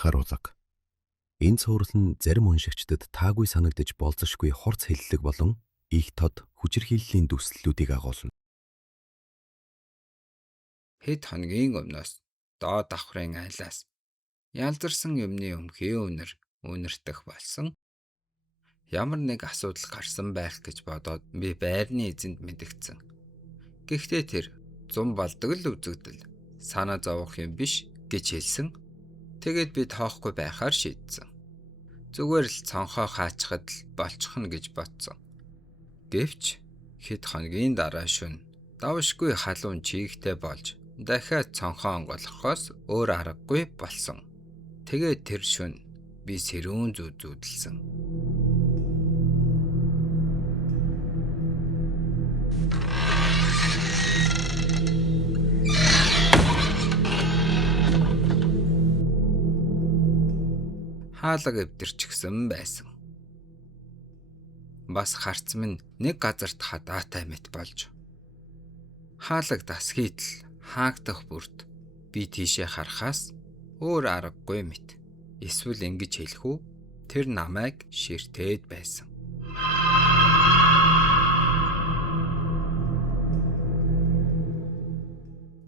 анхааруулга. Энэ цуврал нь зарим уншигчдад таагүй санагдаж болзошгүй хорц хэллэг болон их тод хүчирхийллийн дүслэлүүдийг агуулна. Хэд хоногийн өмнөөс доод давхрын айлаас ялзарсан юмны өмхий үнэртэх болсон. Ямар нэг асуудал гарсан байх гэж бодоод би байрны эзэнд мэдгдсэн. Гэхдээ тэр зум балдаг л үзэгдэл санаа зовох юм биш гэж хэлсэн. Тэгээд би тоохгүй байхаар шийдсэн. Зүгээр л цонхоо хаачихад л болчихно гэж бодсон. Гэвч хэд хоногийн дараа шөнө давшгүй халуун чийгтэй болж дахиад цонхоо онгойлгохоос өөр аргагүй болсон. Тэгээд тэр шөнө би сэрүүн зүүдэлсэн. Хаалга эвдэрчихсэн байсан. Бас харц минь нэг газарт хадаатай мэт болж. Хаалга дасхийдл хаагдах бүрт би тийшээ харахаас өөр аргагүй мэт. Эсвэл ингэж хэлэх үү? Тэр намайг ширтээд байсан.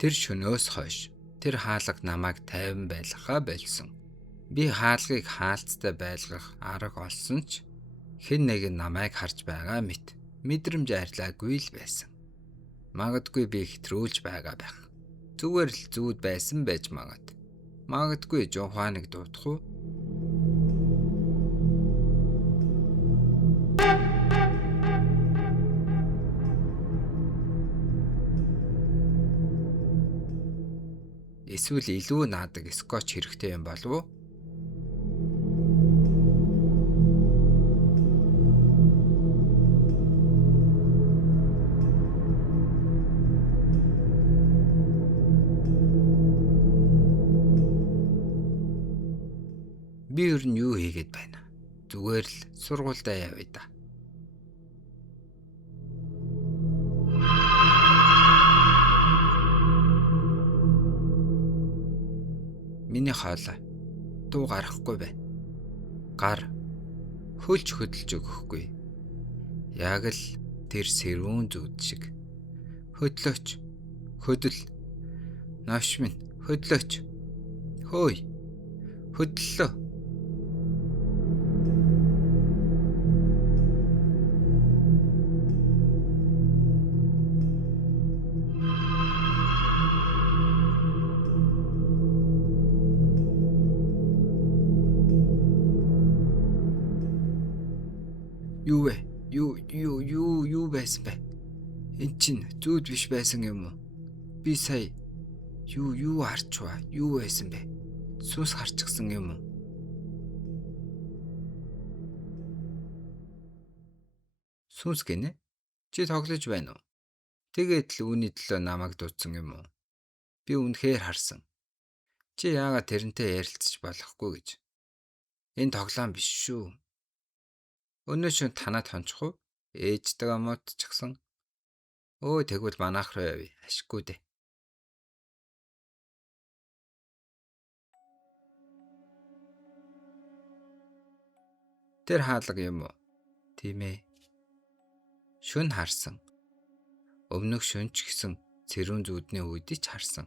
Тэр шөнөөс хойш тэр хаалга намайг тайван байлгахаа болсон. Би хаалгыг хаалцтай байлгах арга олсон ч хэн нэг намайг харж байгаа мэт мэдрэмж айрлаагүй л байсан. Магадгүй би хэтрүүлж байгаа байх. Зүгээр л зүүд байсан байж магад. Магадгүй жууханыг дуудах уу? Эсвэл илүү наадаг скотч хэрэгтэй юм болов уу? Би ер нь юу хийгээд байна? Зүгээр л сургуультай явъя да. Миний хоолой дуу гарахгүй байна. Гар хөлж хөдөлж өгөхгүй. Яг л тэр сэрүүн зүүд шиг. Хөдлөөч. Хөдөл. Навш минь хөдлөөч. Хөөе. Хөдлөлөө. Юу вэ? Юу байсан бэ? Энд чинь зүүд биш байсан юм уу? Би сая юу харчваа? Юу байсан бэ? Сүнс харчихсан юм уу? Сүнс гинэ? Чи тоглож байна уу? Тэгээд л үүний төлөө намайг дуудсан юм уу? Би үнэхээр харсан. Чи яагаад тэрнтэй ярилцаж болохгүй гэж? Энэ тоглоом биш шүү. Өнөө шөнө танаад хончих уу? Ээждэг амууд ч гсэн. Өө тэгвэл манайх руу явъя. Ашиггүй дээ. Тэр хаалга юм уу? Тийм ээ. Шөнө харсан. Өмнөх шөнө ч гэсэн цэрүүн зүүдний үед ч харсан.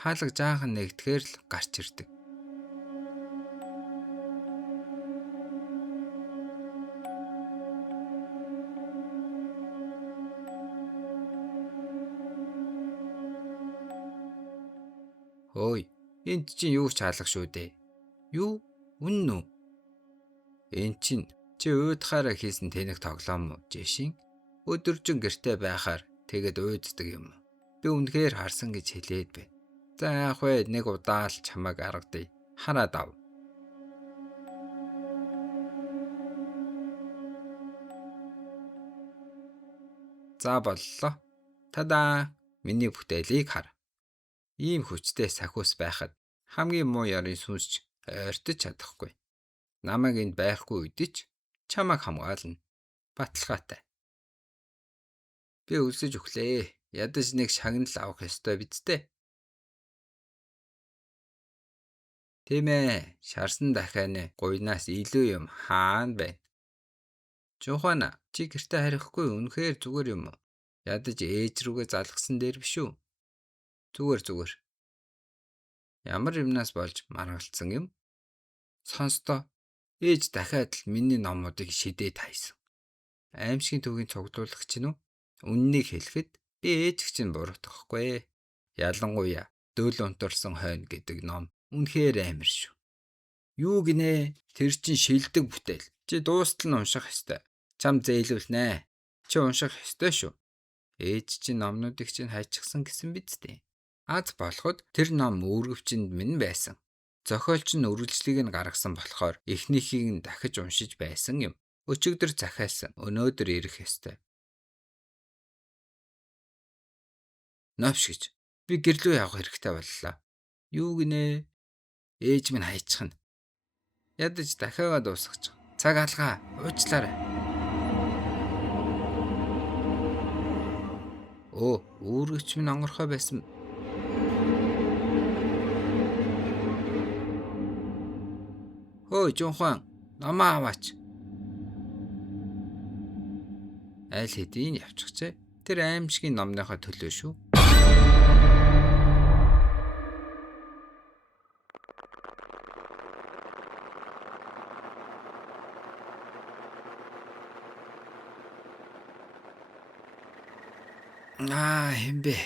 Хаалга жаахан нэгдэхээр л гарч ирдэг. Ой, энд чинь юу ч хаалга шүү дээ. Юу? Үнэн үү? Энд чинь чи уйдахаараа хийсэн тэнэг тоглоом уу, жишин? Өдөржин гэртээ байхаар тэгэд уйддаг юм. Би үнэхээр харсан гэж хэлээд бай. За яах вэ? Нэг удаа л чамайг аргадъя. Хараад ав. За боллоо. Тадаа! Миний бүтээлийг хар. Ийм хүчтэй сахиус байхад хамгийн муу ярын сүнсч ойртож чадахгүй. Намайг энд байхгүй үед ч чамайг хамгаална. Баталгаатай. Би өлсөж өглөө. Ядаж нэг шагнал авах ёстой биз дээ. Тийм ээ, шарсан дахианы гуйнаас илүү юм хаана байна? Жухана, чи гэртээ харихгүй үнэхээр зүгээр юм уу? Ядаж ээж рүүгээ залгсан дээр биш үү? Зүгээр. Ямар юмнаас болж маргалцсан юм? Сонсдоо. Ээж дахиад л миний номуудыг шидээд хайсан. Аимшигын төвийн цуглуулагч нь үү? Үннийг хэлэхэд би ээжийг чинь буруутгахгүй. Ялангуяа дөөл унтарсан хойно гэдэг ном үнэхээр амар шүү. Юу гинэ? Тэр чинь шилдэг бүтээл. Чи дуустал нь унших ёстой. Чам зээлүүлнэ. Чи унших ёстой шүү. Ээж чинь номнуудыг чинь хайчихсан гэсэн биз дээ. Аз болоход тэр ном үүргэвчэнд минь байсан. Зохиолч нь үргэлжлэлийг нь гаргасан болохоор эхнийхийг нь дахиж уншиж байсан юм. Өчигдөр захиалсан. Өнөөдөр ирэх ёстой. Новш гэж. Би гэрлүү явах хэрэгтэй боллоо. Юу гинэ? Ээж минь хайчихна. Ядаж дахиагаа дуусгачих. Цаг алгаа. Уучлаарай. Үүргэвч минь онгорхой байсан. Хөөе, Жунхан, намаа аваач. Аль хэдийн явчихжээ. Тэр аимшигын номныхоо төлөө шүү. Хэмбэ.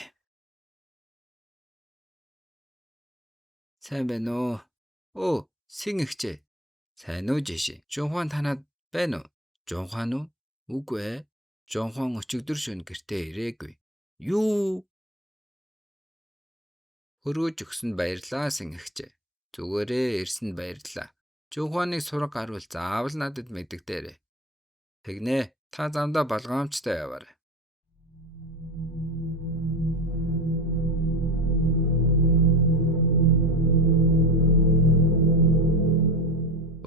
Сайн байна уу? Син ихчээ. Сайн уу жишээ? Жунхан танад байна уу? Жунхан уу? Үгүй ээ. Жунхан өчигдөр шөнө гэртээ ирээгүй. Юу? Хөргөж өгсөнд баярлаа син ихчээ. Зүгээрээ ирсэнд баярлаа. Жунханыг сураг гарвал заавал надад мэддэгдээрэй. Тэгнэ. Та замдаа болгоомжтой яваарай.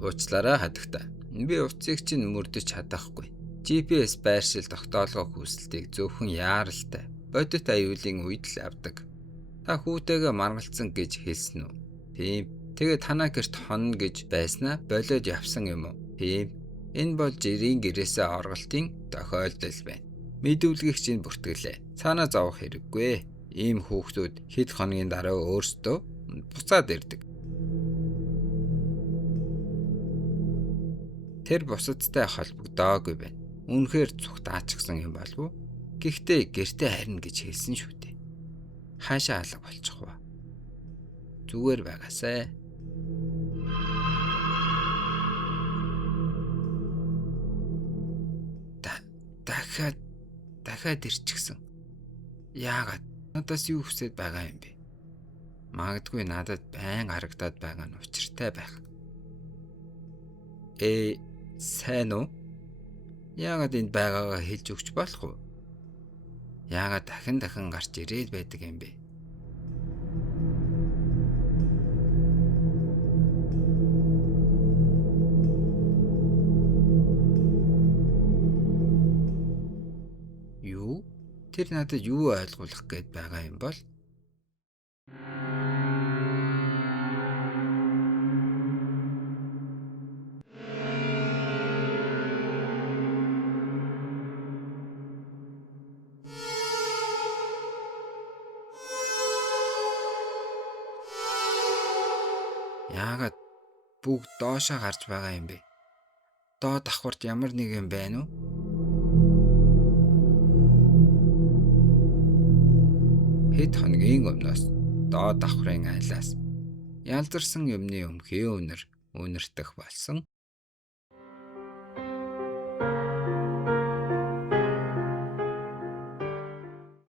Уучлаарай хадагта. Би утсыг чинь мөрдөж чадахгүй. GPS байршил тогтоолгоо хүсэлтийг зөвхөн яаралтай бодит аюулын үед л авдаг. Та хүүтэйгээ маргалцсан гэж хэлсэн үү? Тийм. Тэгээ танаа гэрт хонно гэж байснаа болоод явсан юм уу? Тийм. Энэ бол жирийн гэрээсээ орголтын тохиолдол байна. Мэдүүлгийг чинь бүртгэлээ. Цаанаа зовох хэрэггүй. Ийм хүүхдүүд хэд хоногийн дараа өөрсдөө буцаад ирдэг. Тэр бусадтай холбогдоогүй байна. Үнэхээр цухтаачсан юм болов уу? Гэхдээ гэртээ харина гэж хэлсэн шүү дээ. Хаашаа алга болчих вэ? Зүгээр байгаасай. Дахиад ирчихсэн. Яагаад? Надаас юу хүсэж байгаа юм бэ? Магадгүй надад байн харагдаад байгаа нь учиртай байх. Сайн уу? Яагаад энд байгаагаа хэлж өгч болох уу? Яагаад дахин гарч ирээд байдаг юм бэ? Юу? Тэр надад юу ойлгуулах гээд байгаа юм бол? Яагаад бүгд доошоо гарч байгаа юм бэ? Доод давхарт ямар нэг юм байна уу? Хэд хоногийн өмнөөс доод давхрын айлаас ялдарсан юмны өмхий үнэр үнэртэх болсон.